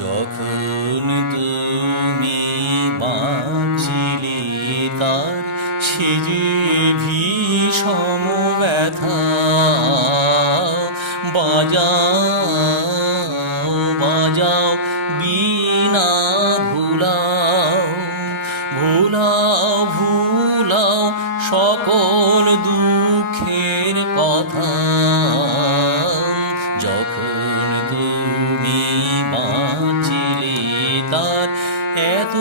যখন তুমি বাঁচিলে তার সে যে ভীষণ ব্যথা, বাজাও বাজাও বীণা, ভুলাও ভুলাও ভুলাও সকল দুঃখের কথা। যখন তুমি বাঁচিলে তার এত